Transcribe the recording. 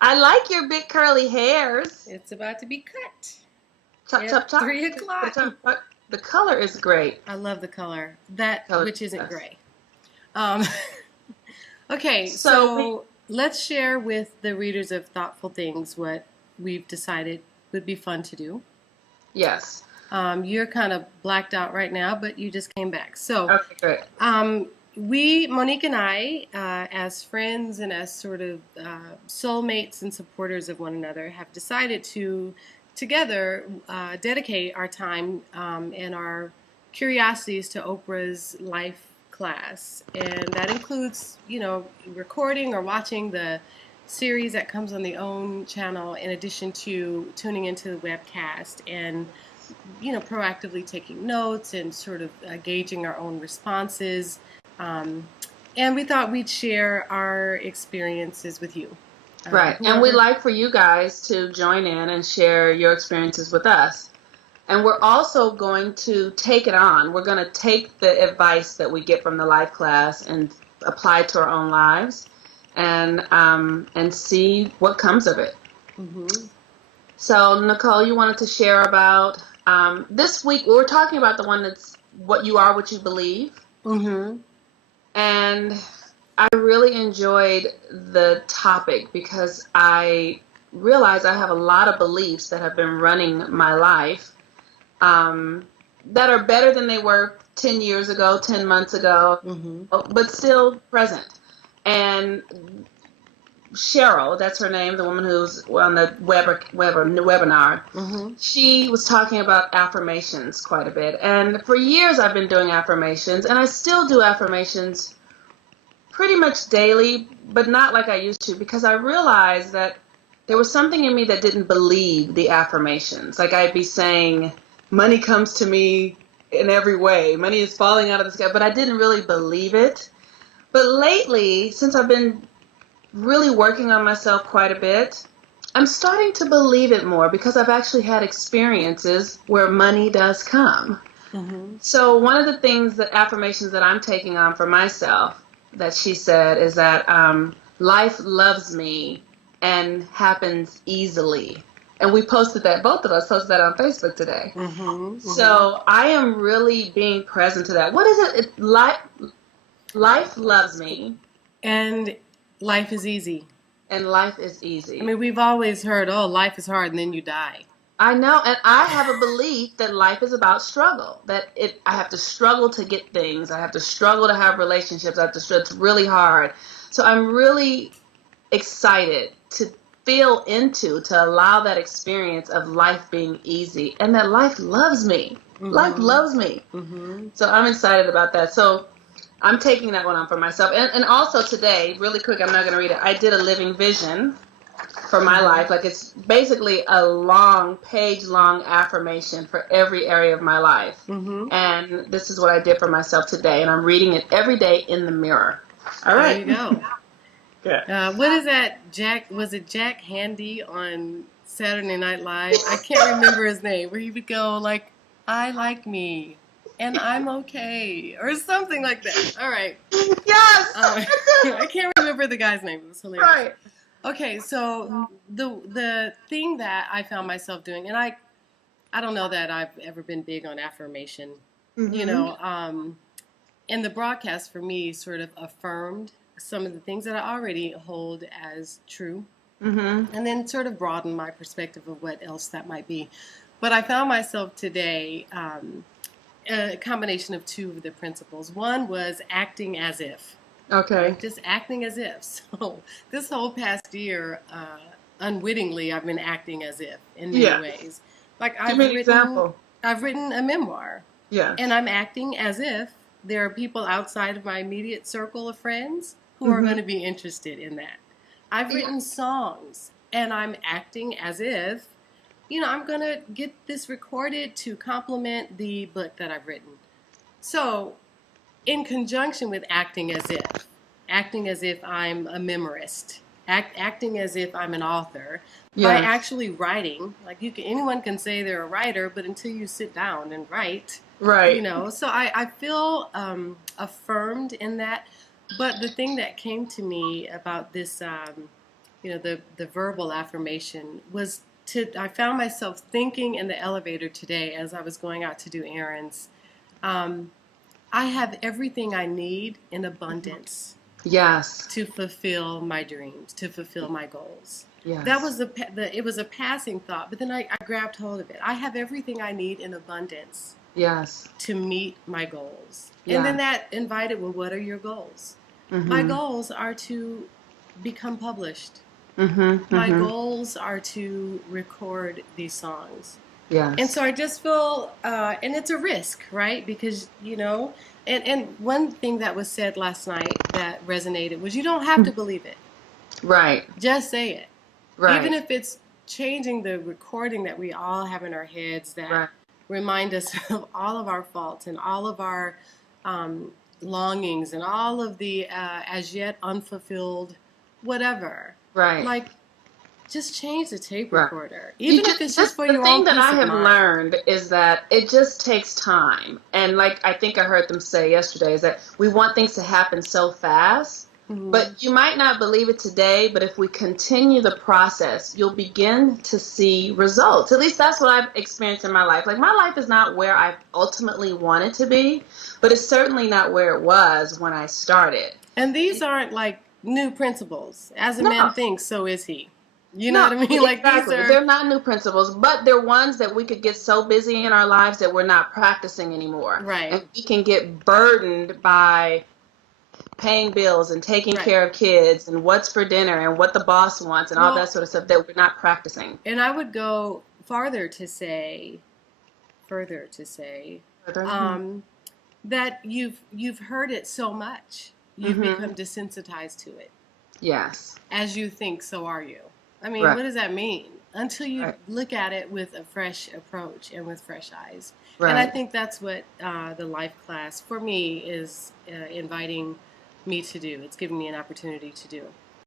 I like your big curly hairs. It's about to be cut Chop, at chop, chop. 3 o'clock. The color is great. I love the color. That Color which is isn't best. gray. Um, okay, So, so let's share with the readers of Thoughtful Things what we've decided would be fun to do. yes. You're kind of blacked out right now, but you just came back. So, Okay, great. Monique and I, as friends and as sort of soulmates and supporters of one another, have decided to together dedicate our time and our curiosities to Oprah's Lifeclass, and that includes, recording or watching the series that comes on the OWN channel, in addition to tuning into the webcast and proactively taking notes and sort of gauging our own responses. And we thought we'd share our experiences with you. Right. And we'd like for you guys to join in and share your experiences with us. And we're also going to take it on. We're going to take the advice that we get from the life class and apply it to our own lives and see what comes of it. Mm-hmm. So, Nicole, you wanted to share about this week. We're talking about the one that's what you are, what you believe. Mm-hmm. And I really enjoyed the topic because I realize I have a lot of beliefs that have been running my life that are better than they were 10 years ago, 10 months ago, but still present. And Cheryl, that's her name, the woman who's on the webinar, she was talking about affirmations quite a bit. And for years I've been doing affirmations, and I still do affirmations pretty much daily, but not like I used to, because I realized that there was something in me that didn't believe the affirmations. Like I'd be saying, money comes to me in every way. Money is falling out of the sky, but I didn't really believe it. But lately, since I've been really working on myself quite a bit, I'm starting to believe it more because I've actually had experiences where money does come. So one of the things that affirmations that I'm taking on for myself that she said is that life loves me and happens easily. And we posted that, both of us posted that on Facebook today. So I am really being present to that. What is it? Life loves me. And life is easy. And life is easy. I mean, we've always heard, oh, life is hard and then you die. I know, and I have a belief that life is about struggle. That I have to struggle to get things. I have to struggle to have relationships. I have to struggle. It's really hard. So I'm really excited to to allow that experience of life being easy, and that life loves me. Life loves me. So I'm excited about that. So I'm taking that one on for myself. And also today, really quick, I'm not going to read it. I did a living vision for my life. Like it's basically a page-long affirmation for every area of my life. And this is what I did for myself today. And I'm reading it every day in the mirror. All right. There you go. Good. What is that, was it Jack Handy on Saturday Night Live? I can't remember his name, where he would go like, I like me. And I'm okay, or something like that. All right. Yes. I can't remember the guy's name. It was hilarious. Right. Okay, so the thing that I found myself doing, and I don't know that I've ever been big on affirmation, and the broadcast for me sort of affirmed some of the things that I already hold as true, and then sort of broadened my perspective of what else that might be. But I found myself today. A combination of two of the principles. One was acting as if. Okay. Just acting as if. So this whole past year, unwittingly, I've been acting as if in many ways. Like I've written a memoir. Yeah. And I'm acting as if there are people outside of my immediate circle of friends who are going to be interested in that. I've written songs, and I'm acting as if I'm going to get this recorded to complement the book that I've written. So, in conjunction with acting as if I'm a memorist, acting as if I'm an author, by actually writing, like anyone can say they're a writer, but until you sit down and write, so I feel affirmed in that. But the thing that came to me about this the verbal affirmation was I found myself thinking in the elevator today as I was going out to do errands. I have everything I need in abundance. Yes. To fulfill my dreams, to fulfill my goals. Yes. That was it was a passing thought, but then I grabbed hold of it. I have everything I need in abundance. Yes. To meet my goals. Yeah. And then that invited, well, what are your goals? My goals are to become published. My goals are to record these songs. Yes. And so I just feel, and it's a risk, right? Because, and one thing that was said last night that resonated was you don't have to believe it. Right. Just say it. Right. Even if it's changing the recording that we all have in our heads that remind us of all of our faults and all of our longings and all of the as yet unfulfilled whatever. Right. Like, just change the tape recorder. Even if it's just for your own peace of mind. The thing that I have learned is that it just takes time. And like I think I heard them say yesterday is that we want things to happen so fast. But you might not believe it today, but if we continue the process, you'll begin to see results. At least that's what I've experienced in my life. Like, my life is not where I ultimately want it to be, but it's certainly not where it was when I started. And these aren't like new principles. As a man thinks, so is he. You know what I mean? Like, exactly. They're not new principles, but they're ones that we could get so busy in our lives that we're not practicing anymore. Right. And we can get burdened by paying bills and taking care of kids and what's for dinner and what the boss wants and all that sort of stuff that we're not practicing. And I would go further to say that you've heard it so much, you've become desensitized to it. Yes. As you think, so are you. I mean, what does that mean? Until you look at it with a fresh approach and with fresh eyes. And I think that's what the Life Class, for me, is inviting me to do. It's giving me an opportunity to do.